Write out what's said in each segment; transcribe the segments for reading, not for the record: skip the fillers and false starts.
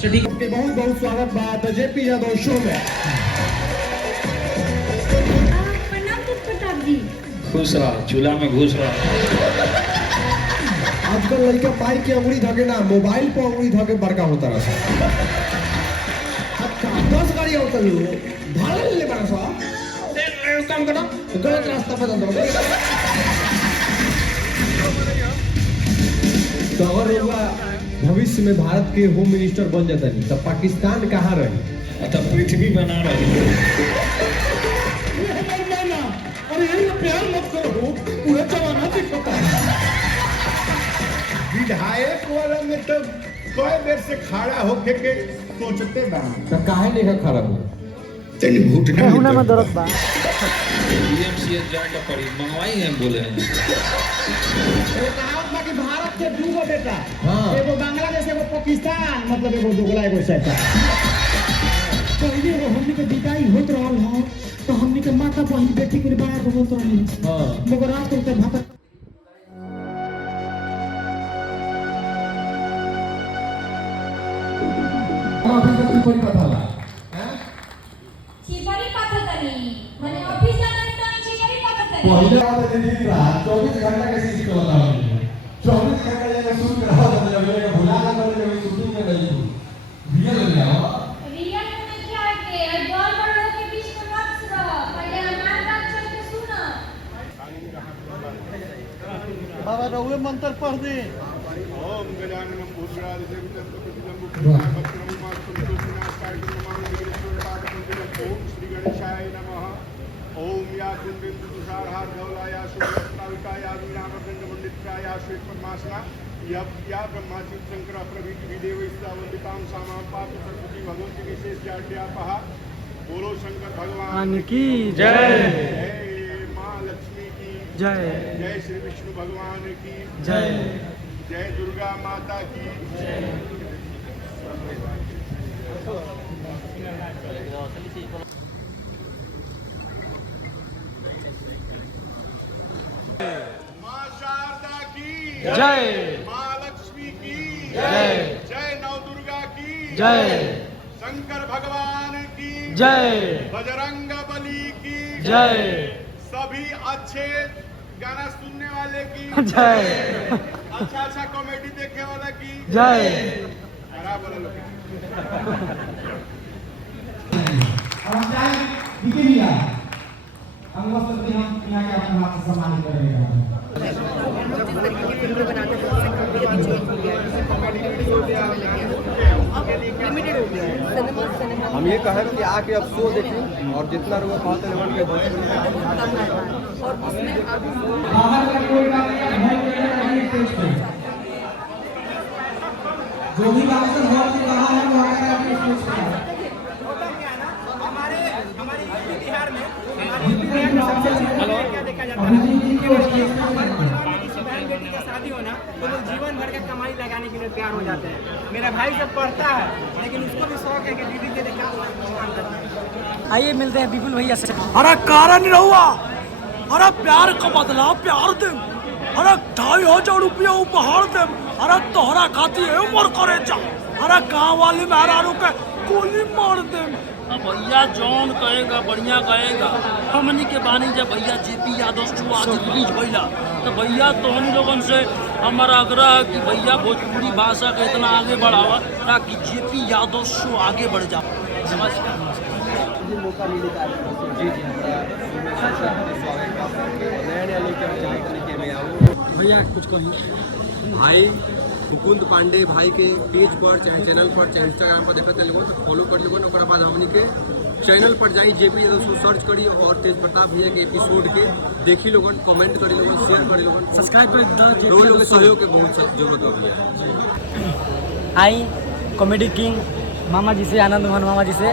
ठीक है, बहुत बहुत स्वागत बात जेपी यादव शो में। प्रणाम तेज प्रताप जी। खुश रहा, चूल्हा में घुस रहा। आजकल लड़का पाई के अंगुली धके ना मोबाइल पर अंगुली धके बड़का होता रहा। अच्छा 10 गाड़ी होता लो भाड़ा ले बड़ा सा काम करो, गलत रास्ता पे चल दो। तो अगर हुआ भविष्य में भारत के होम मिनिस्टर बन जाता नहीं, तब पाकिस्तान कहाँ रही? अतः पृथ्वी बना रही। अरे ये प्यार मत करो, पूरा जमाना दिखता है। विधायक वाला में तो कई बेर से खड़ा होके के सोचते बा तो काहे नहीं खड़ा हो? तनी घुटना में दर्द बा। बीएमसीएच जाए का पड़ी, मंगवाई है बोले हैं। कहावत बा कि भारत के दू गो बेटा, हाँ। एगो बांग्लादेश एगो पाकिस्तान, मतलब एगो दोगला एगो शैतान। पहले एगो हमनी के विदाई होत रहल ह, तो हमनी के माता बहन बेटी के बाहर बोलत रहली। हाँ। मगर आज तो भाता चिपरी पाथतनी माने ऑफिस जाने त चिपरी पाथतनी। पहले बात है दीदी रात 24 घंटा के सीसी चलता है। 24 घंटा जगह शूट करा होता जब ये भुला ना करे जब शूटिंग में नहीं थी। रियल में आओ। रियल में क्या है के डॉल बड़ों के बीच में मत रहो, पहले हमार बात चल के सुनो। बाबा रहुए मंत्र पढ़ दे। ओम गजाननम भूतगणाधि सेवितस्तुतिलं मुखं भक्तिरं मास्तुतिनास्ताय नमः निगृहीतोपाकपंचम। ओम श्री गणेशाय नमः। ओम या कुंडिंदु तुषारहार धवलाया शुभ्रस्त्राविताया वीणामृतंड मंडिताया श्वेत पद्मासना या ब्रह्माजी शंकर प्रभृति विदेव वंदितां सामां पात्र सरस्वती भगवती विशेष जाड्यापहा। बोलो शंकर भगवान की जय। जय मां लक्ष्मी की जय। जय श्री विष्णु भगवान की जय। जय दुर्गा माता की मां शारदा की जय। मां लक्ष्मी की जय। जय नव दुर्गा की जय। शंकर भगवान की जय। बजरंग बली की जय। सभी अच्छे गाना सुनने वाले की जय। अच्छा अच्छा कॉमेडी देखने वाला की जय। खराब वाला लोग हम ये कह रहे कि आके अब शो देखें और जितना रुआ पाते हैं जो भी बात से बहुत से कहा है वो आकर अपने स्टेज पे आए। हमारे बिहार में क्या देखा जाता है, किसी बहन बेटी का शादी होना तो लोग जीवन भर का कमाई लगाने के लिए तैयार हो जाते हैं। मेरा भाई सब पढ़ता है, लेकिन उसको भी शौक है कि दीदी के लिए क्या आइए मिलते हैं विपुल भैया से। अरे कारण रहुआ, अरे प्यार का बदला प्यार दे, अरे 2500 रुपया उपहार दे, अरे तोहरा खाती है उम्र करे जा, अरे गाँव वाली मेहरारू के गोली मार दे। भैया जौन कहेगा बढ़िया कहेगा। हमनी के बानी जब भैया जेपी यादव शो आज रिलीज भइला तो भैया तोहनी लोगन से हमारा आग्रह है कि भैया भोजपुरी भाषा को इतना आगे बढ़ावा ताकि जेपी यादव शो आगे बढ़ जाए। नमस्कार। भैया कुछ कहिए। भाई मुकुंद पांडे भाई के पेज पर चाहे चैनल पर चाहे इंस्टाग्राम पर देखते लोगों तो फॉलो कर लोगों। ओकरा बाद हमनी के चैनल पर जाई जेपी यादव शो सर्च करी और तेज प्रताप भैया के एपिसोड के देखी लोगन, कमेंट करी लोगन, शेयर करी लोगन, सब्सक्राइब कर लोगों के सहयोग के बहुत जरूरत होती है। आई कॉमेडी किंग मामा जी से, आनंद मोहन मामा जी से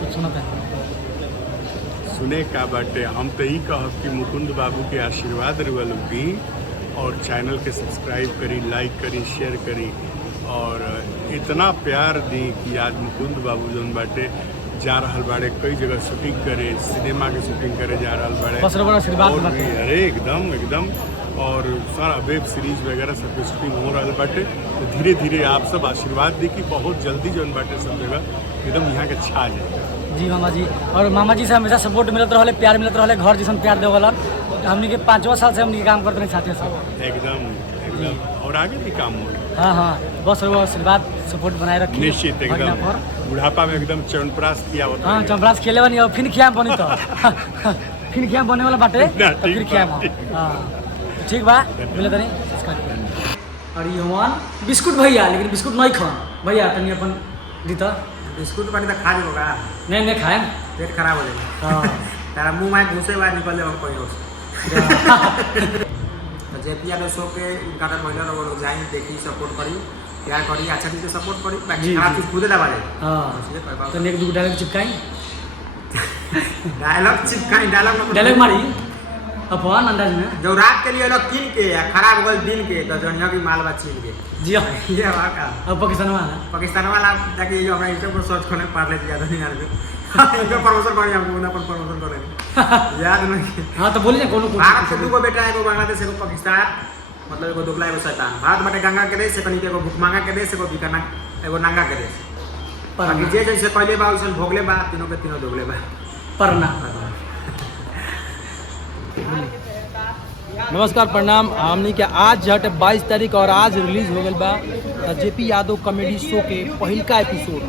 कुछ सुनाते हैं। सुने का बाटे हम तो ही कहब कि मुकुंद बाबू के आशीर्वाद रुआ लोग दी और चैनल के सब्सक्राइब करी, लाइक करी, शेयर करी और इतना प्यार दी कि आज मुकुंद बाबू जौन बाटे जा रहल बाड़े कई जगह शूटिंग करे, सिनेमा के शूटिंग करे जा रहल बाड़े। बस रबड़ आशीर्वाद और बाटे। अरे एकदम एकदम और सारा वेब सीरीज वगैरह सब की शूटिंग हो रहल बाटे। तो धीरे धीरे आप सब आशीर्वाद दी कि बहुत जल्दी जौन बाटे सब जगह एकदम यहाँ के छा जाए। जी मामा जी, और मामा जी से हमेशा सपोर्ट मिलत रहे, प्यार मिलत रहे, घर जैसा प्यार देवलन। हमनी के 5वां साल से हमनी के काम करते रहे साथे सब। एकदम एकदम और आगे भी काम हो। हाँ हाँ, बस वो आशीर्वाद सपोर्ट बनाए रखिए। निश्चित एकदम बुढ़ापा में एकदम च्यवनप्राश किया होता है। हाँ च्यवनप्राश खेले बनी और फिर खिया बनी तो फिर खिया बने वाला बाटे तो फिर खिया। हाँ ठीक बा, मिले तनी और ये हमान बिस्कुट भैया, लेकिन बिस्कुट नहीं खान भैया तनी अपन दीता। बिस्कुट पानी तो खा लेगा, नहीं खाए पेट खराब हो जाएगा। तेरा मुंह में घुसे हुआ निकल जाए कोई और। तो जेपी यादव शो के उद्घाटन महिला वो लोग जाएंगे, देखी, सपोर्ट करी, प्यार करी, अच्छा चीज से सपोर्ट करी, बाकी खराब चीज खुदे दबा दे। हाँ तो एक दो डायलॉग चिपकाई, डायलॉग मारी अपन अंदाज में। जो रात के लिए लोग किन के खराब हो गए दिन के तो जनिया की माल बात छीन के जी हाँ ये बात का। अब पाकिस्तान वाला जाके ये हमारा यूट्यूब पर सर्च करने पार ले ज्यादा नहीं यार इनका प्रमोशन करें, हमको ना प्रमोशन करें याद नहीं। हाँ तो बोलिए कोनो भारत से दुगो बेटा है, एगो बांग्लादेश, एगो पाकिस्तान, मतलब एगो दुगला एगो शैतान। भारत बाटे गंगा के देश, कनी के एगो भूखमांगा के देश, एगो बिकना एगो नंगा के देश। बाकी जे जैसे कहले बा वैसे भोगले बा, तीनों के तीनों दुगले बा। नमस्कार प्रणाम। हमनी के आज हट 22 तारीख और आज रिलीज हो गल बा जेपी यादव कॉमेडी शो के पहिलका एपिसोड।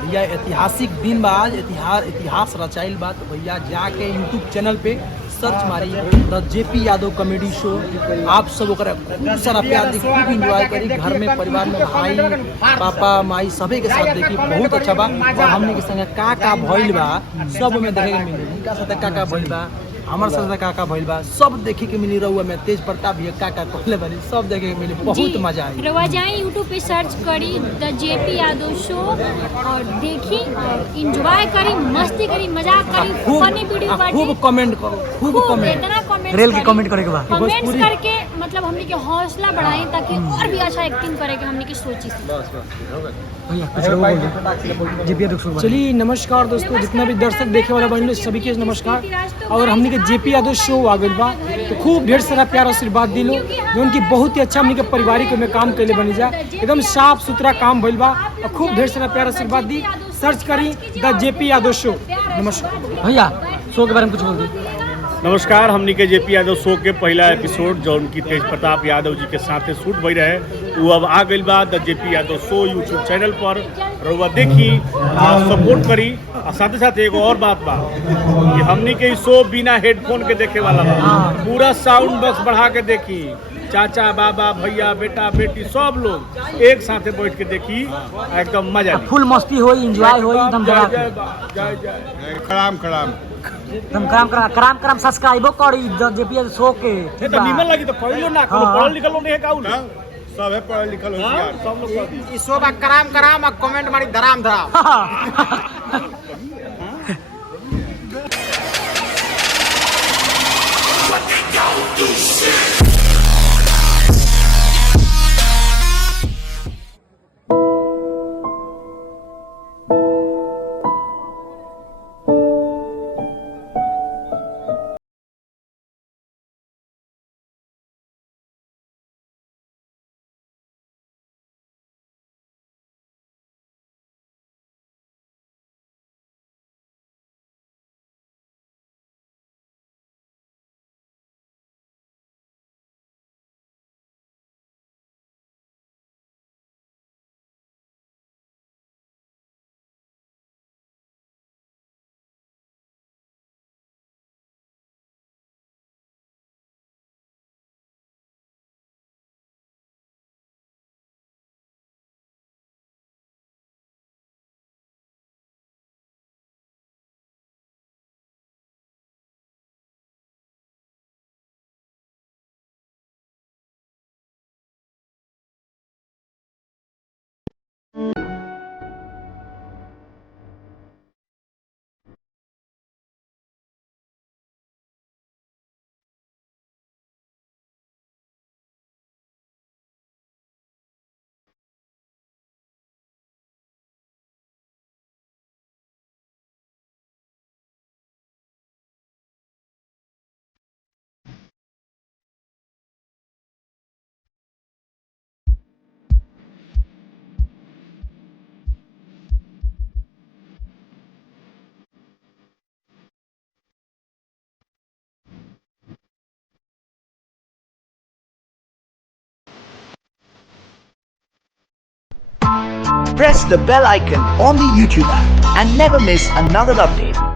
भैया ऐतिहासिक दिन बा आज, इतिहास रचाइल बा। तो भैया जाके यूट्यूब चैनल पे सर्च मारी the JP Yadav comedy show. आप सब ओकरा खूब सारा प्यार दी, खूब इंजॉय करी, घर में परिवार में भाई पापा माई सभी के साथ देखी, बहुत अच्छा बा। और हमने के संगे का भइल बा सब में देखे के मिली, इनका साथ का भइल बा, हमारे साथ का भइल बा, सब देखे के मिली। रहुआ में तेज प्रताप भी का कहले बानी, सब देखे के मिली, बहुत मजा आई। रहुआ जाए यूट्यूब पे सर्च करी द जेपी यादव शो और देखी, एंजॉय करी, मस्ती करी, मजाक करी, फनी वीडियो बाटे, खूब कमेंट करो, खूब कमेंट, इतना कमेंट रेल के कमेंट करे के बाद कमेंट्स करके मतलब हमने के हौसला बढ़ाएं ताकि और भी अच्छा एक्टिंग करे के हमने की सोची। चलिए नमस्कार दोस्तों, जितना भी दर्शक देखे वाला बन सभी के नमस्कार। और हमने के जेपी यादव शो आ गई बा तो खूब ढेर सारा प्यार आशीर्वाद दिलो, जो उनकी बहुत ही अच्छा हमने के पारिवारिक में काम कैले बनी जा, एकदम साफ सुथरा काम भइल बा और खूब ढेर सारा प्यार आशीर्वाद दी। सर्च करी द जेपी यादव शो। नमस्कार भैया, शो के बारे में कुछ बोल दी। नमस्कार। हमनी के जेपी यादव शो के पहला एपिसोड जो उनकी तेज प्रताप यादव जी के साथ शूट भई रहे वो अब आ गई बा the JP Yadav show YouTube channel पर। रउआ देखी, सपोर्ट करी। और साथ ही साथ एगो और बात बा कि हमनी के शो बिना हेडफोन के देखे वाला बा, पूरा साउंड बॉक्स बढ़ा के देखी, चाचा बाबा भैया बेटा बेटी सब लोग एक साथ बैठ के देखी, एकदम मजा ली, फुल मस्ती होई, एंजॉय होई, एकदम जय जय खड़ाम खड़ाम एकदम कराम सब्सक्राइबो करी द जेपी यादव शो के। तो नीमन लगी तो कहियो ना, कोनो पढ़ल लिखल लोग नहीं काऊ ना, सब है पढ़ल लिखल होशियार, सब लोग कर दी। इस शो बा कराम और कमेंट मारी धराम। press the bell icon on the YouTube app and never miss another update.